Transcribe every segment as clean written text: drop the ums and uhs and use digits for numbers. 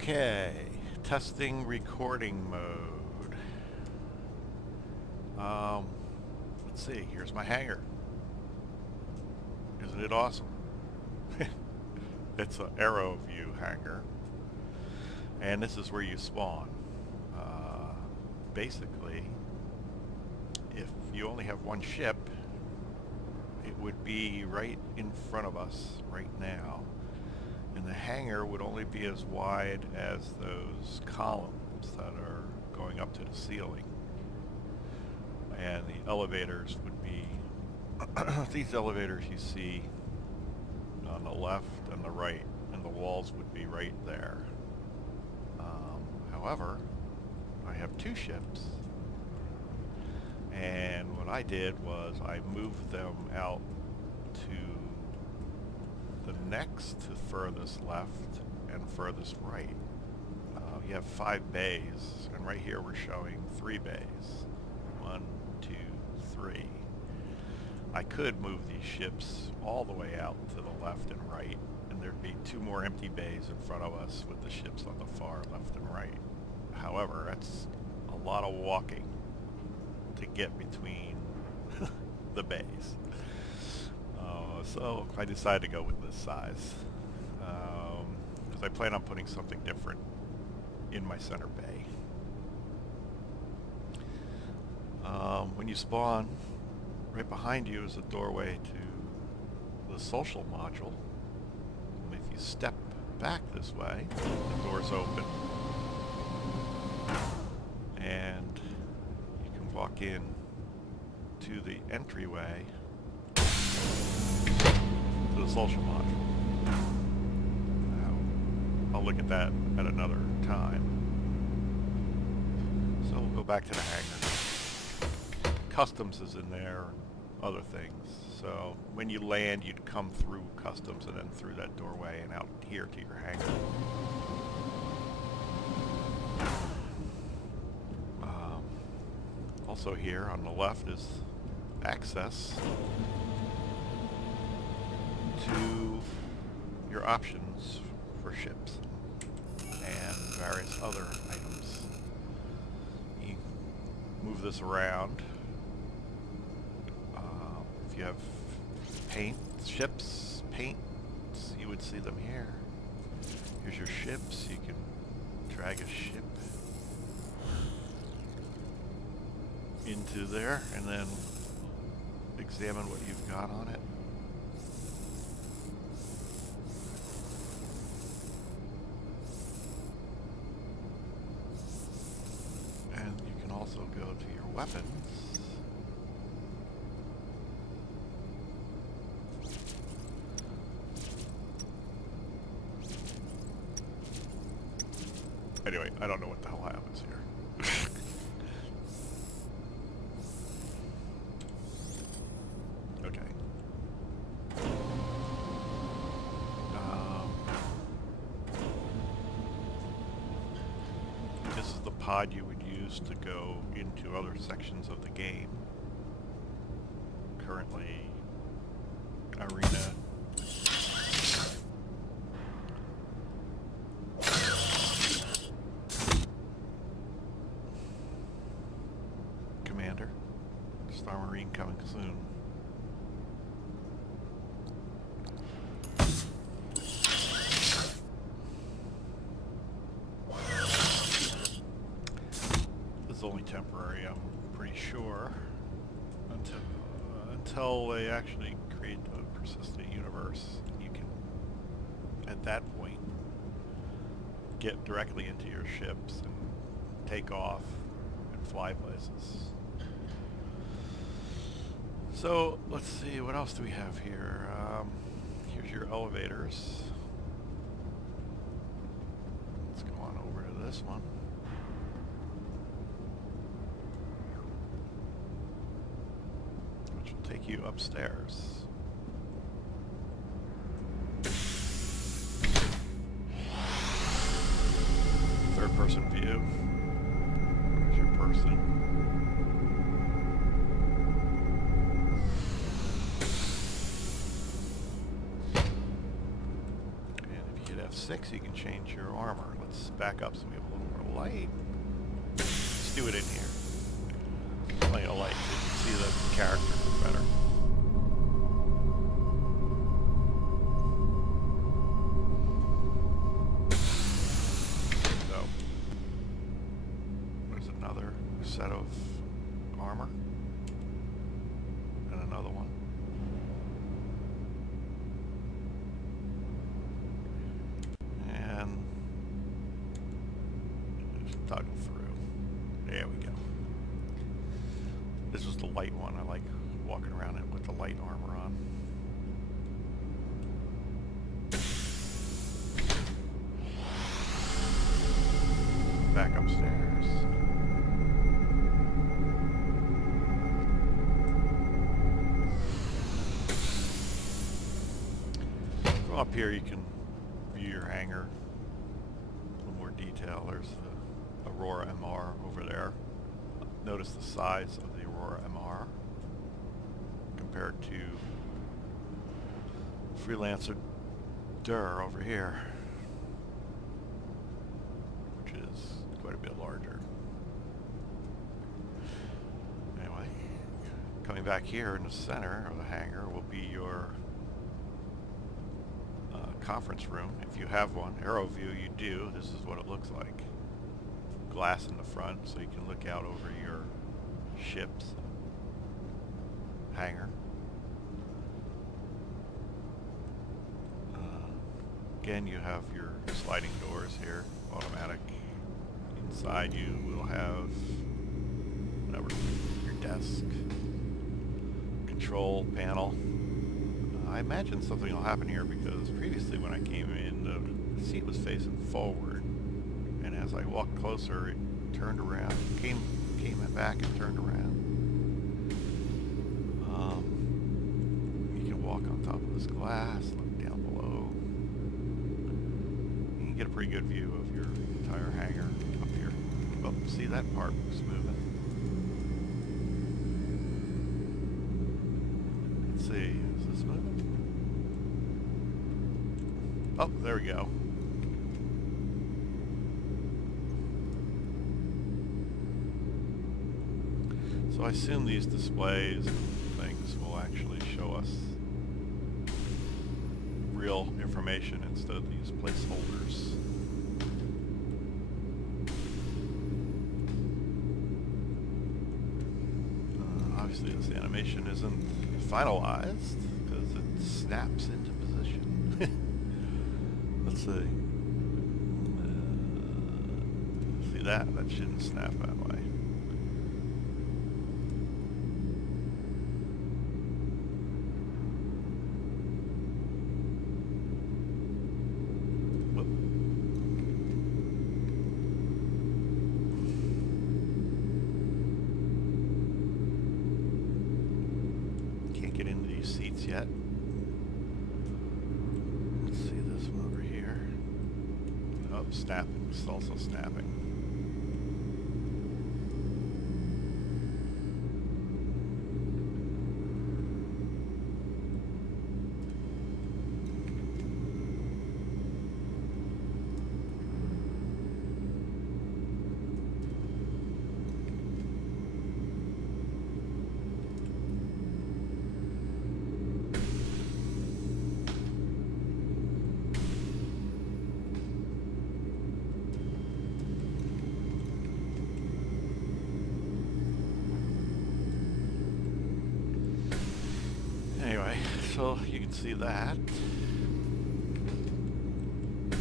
Okay, testing recording mode. Let's see, here's my hangar. Isn't it awesome? It's an Aeroview Hangar. And this is where you spawn. Basically, if you only have one ship, it would be right in front of us right now. And the hangar would only be as wide as those columns that are going up to the ceiling. And the elevators would be these elevators you see on the left and the right, and the walls would be right there. However, I have two ships, and what I did was I moved them out to the next to furthest left and furthest right. You have 5 bays, and right here we're showing 3 bays. 1, 2, 3. I could move these ships all the way out to the left and right, and there'd be 2 more empty bays in front of us with the ships on the far left and right. However, that's a lot of walking to get between the bays. So I decided to go with this size because I plan on putting something different in my center bay. When you spawn, right behind you is a doorway to the social module. And if you step back this way, the door's open, and you can walk in to the entryway to the social module. Now, I'll look at that at another time. So we'll go back to the hangar. Customs is in there, and other things. So when you land, you'd come through customs and then through that doorway and out here to your hangar. Also here on the left is access to your options for ships and various other items. You move this around. If you have ships, paints, you would see them here. Here's your ships. You can drag a ship into there and then examine what you've got on it. And you can also go to your weapons. Anyway, I don't know what the hell happens here. Okay. This is the pod you would use to go into other sections of the game. Currently, Arena. Commander. Star Marine coming soon. It's only temporary, I'm pretty sure, until they actually create a persistent universe. You can, at that point, get directly into your ships and take off and fly places. So let's see, what else do we have here? Here's your elevators. Let's go on over to this one. Which will take you upstairs. Third person view. There's your person. 6, you can change your armor. Let's back up so we have a little more light. Let's do it in here. Plenty of light so you can see the character better. So, there's another set of armor. And another one. And just toggle through. There we go. This was the light one. I like walking around it with the light armor on. Back upstairs. From up here you can view your hangar. A little more detail. There's the Aurora MR over there. Notice the size of the Aurora MR compared to Freelancer DUR over here, which is quite a bit larger. Anyway, coming back here in the center of the hangar will be your conference room, if you have one. Aeroview, you do. This is what it looks like. Glass in the front so you can look out over your ships hangar. Again, you have your sliding doors here, automatic. Inside you will have whatever, your desk, control panel. I imagine something will happen here because previously when I came in, the seat was facing forward. And as I walked closer, it turned around, came back and turned around. You can walk on top of this glass, look down below. You can get a pretty good view of your entire hangar up here. Oh, see that part was moving. Let's see, is this moving? Oh, there we go. So I assume these displays and things will actually show us real information instead of these placeholders. Obviously this animation isn't finalized because it snaps into position. Let's see. See that? That shouldn't snap that way. Get into these seats yet. Let's see this one over here. Oh, snapping. It's also snapping. Anyway, so you can see that. The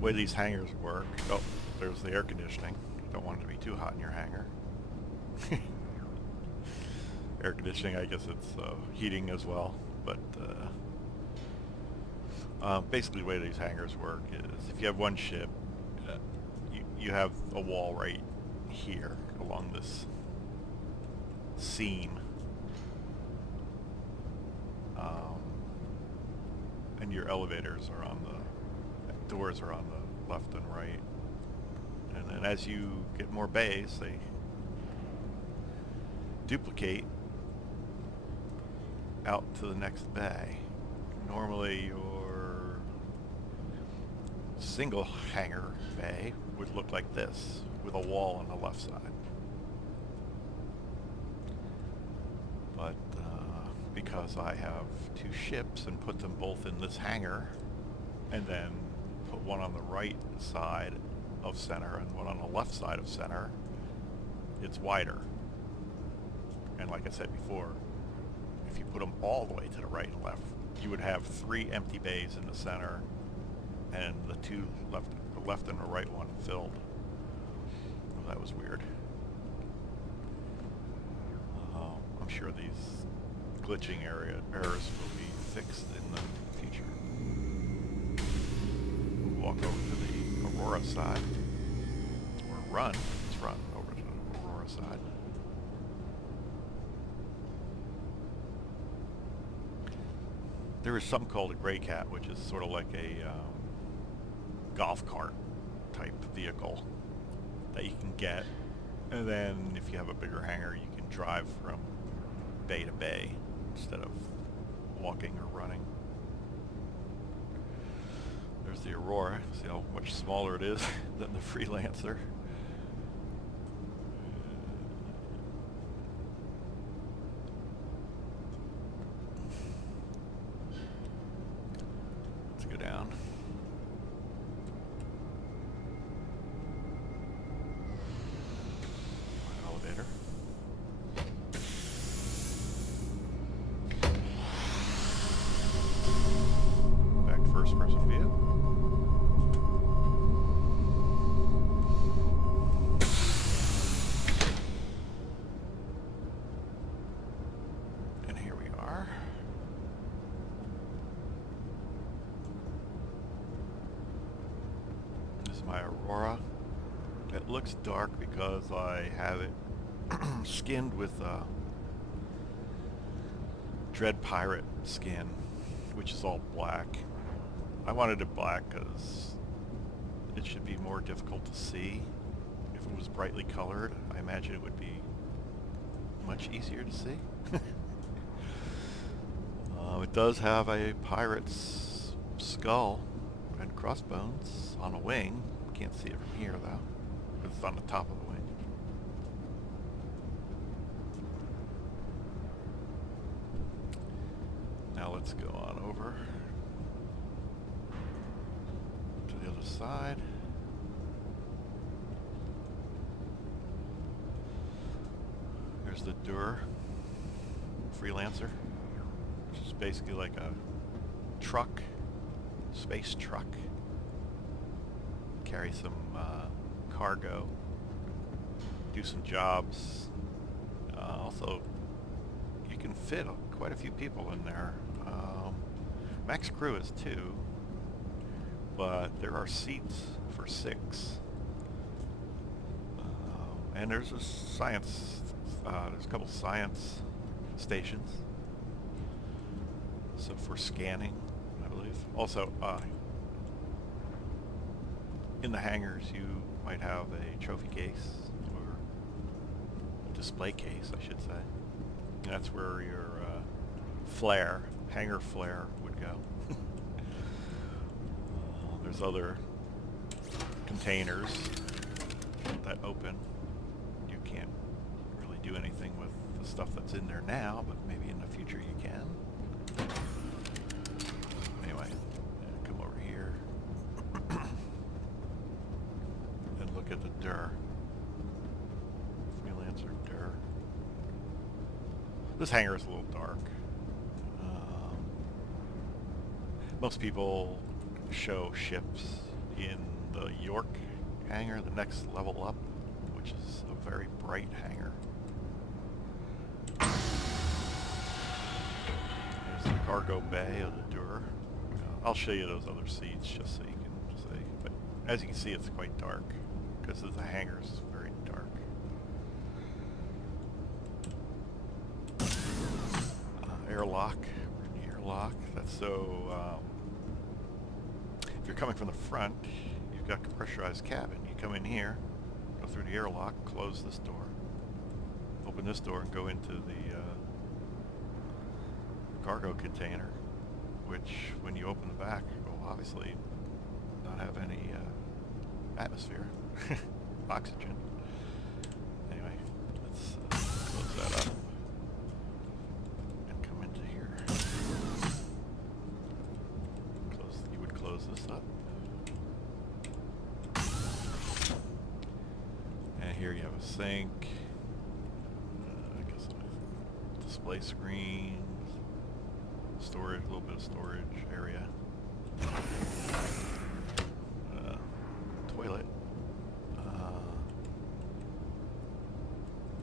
way these hangars work. Oh, there's the air conditioning. Don't want it to be too hot in your hangar. Air conditioning, I guess it's heating as well. But basically the way these hangars work is if you have one ship, you have a wall right here along this seam. And your elevators are on the doors are on the left and right. And then as you get more bays, they duplicate out to the next bay. Normally your single hangar bay would look like this, with a wall on the left side. But because I have two ships and put them both in this hangar, and then put one on the right side of center and one on the left side of center, it's wider. And like I said before, if you put them all the way to the right and left, you would have 3 empty bays in the center and the two left, the left and the right one filled. Well, that was weird. I'm sure these glitching errors will be fixed in the future. We'll walk over to the Aurora side, or run. Let's run over to the Aurora side. There is something called a gray cat, which is sort of like a golf cart type vehicle that you can get, and then if you have a bigger hangar, you can drive from bay to bay instead of walking or running. There's the Aurora. See how much smaller it is than the Freelancer. Let's go down. Elevator. Back to first person view. And here we are. This is my Aurora. It looks dark because I have it skinned with Dread Pirate skin, which is all black. I wanted it black because it should be more difficult to see. If it was brightly colored, I imagine it would be much easier to see. It does have a pirate's skull and crossbones on a wing. Can't see it from here though, because it's on the top of the wing. Now let's go on over to the other side. There's the DUR Freelancer, which is basically like a truck, space truck. Carry some cargo, do some jobs. Also, you can fit quite a few people in there. Max crew is 2, but there are seats for 6. And there's a science, there's a couple science stations. So for scanning, I believe. Also, in the hangars you might have a trophy case, or a display case, I should say. And that's where your flare, hangar flare, would go. There's other containers that open. You can't really do anything with the stuff that's in there now, but maybe in the future you can. Anyway, come over here and look at the DUR. Freelancer DUR. This hangar is a little dark. Most people show ships in the York hangar, the next level up, which is a very bright hangar. There's the cargo bay of the DUR. I'll show you those other seats just so you can see. But as you can see, it's quite dark because the hangar is very dark. Airlock. We're in the airlock. That's so. If you're coming from the front, you've got a pressurized cabin. You come in here, go through the airlock, close this door, open this door, and go into the cargo container. Which, when you open the back, will obviously not have any atmosphere, oxygen. Anyway, let's close that up and come into here. You would close this up. And here you have a sink, I guess a display screen, storage, a little bit of storage area, toilet.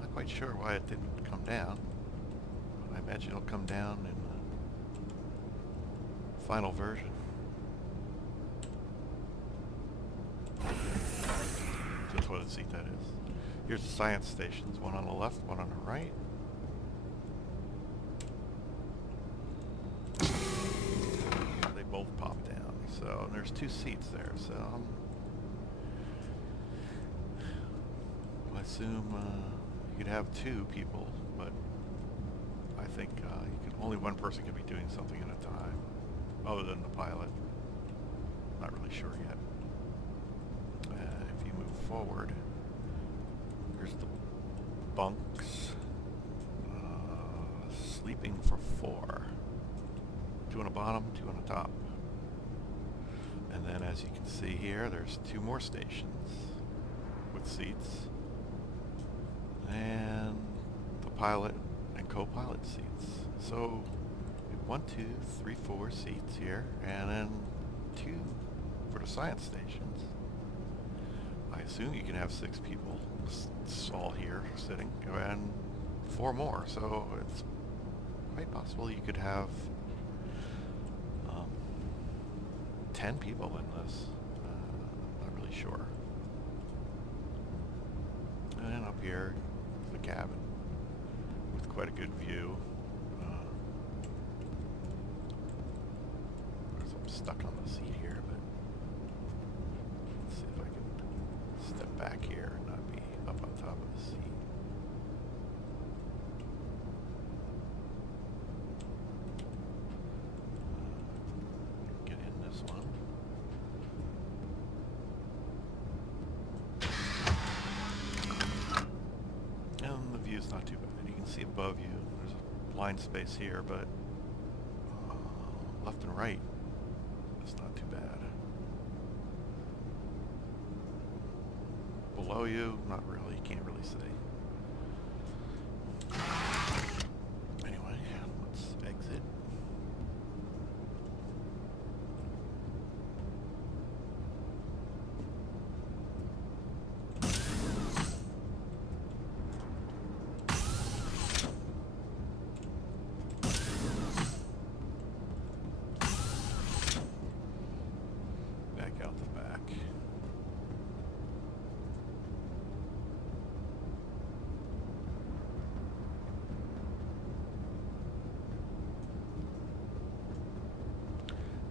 Not quite sure why it didn't come down, but I imagine it'll come down in the final version. The toilet seat, that is. Here's the science stations, one on the left, one on the right. They both pop down, so and there's two seats there, so I assume you could have two people, but I think only one person can be doing something at a time, other than the pilot. Not really sure yet. If you move forward, here's the bunks. Sleeping for 4. 2 on the bottom, 2 on the top. And then as you can see here, there's 2 more stations with seats. And the pilot and co-pilot seats. So 1, 2, 3, 4 seats here, and then 2 for the science stations. I assume you can have 6 people all here sitting, and 4 more, so it's quite possible you could have 10 people in this. Not really sure. And then up here, the cabin with quite a good view. I'm stuck on the seat here, but let's see if I can step back here and not be up on top of the seat. Get in this one. And the view's not too bad. You can see above you. There's a blind space here, but left and right, it's not too bad. Below you, not really. You can't really see. Anyway, let's exit. Back out the back.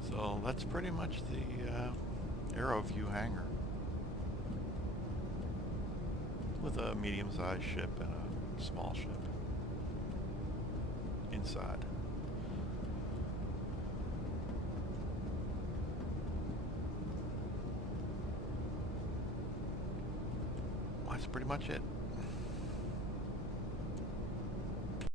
So that's pretty much the Aeroview Hangar with a medium-sized ship and a small ship inside. Well, that's pretty much it.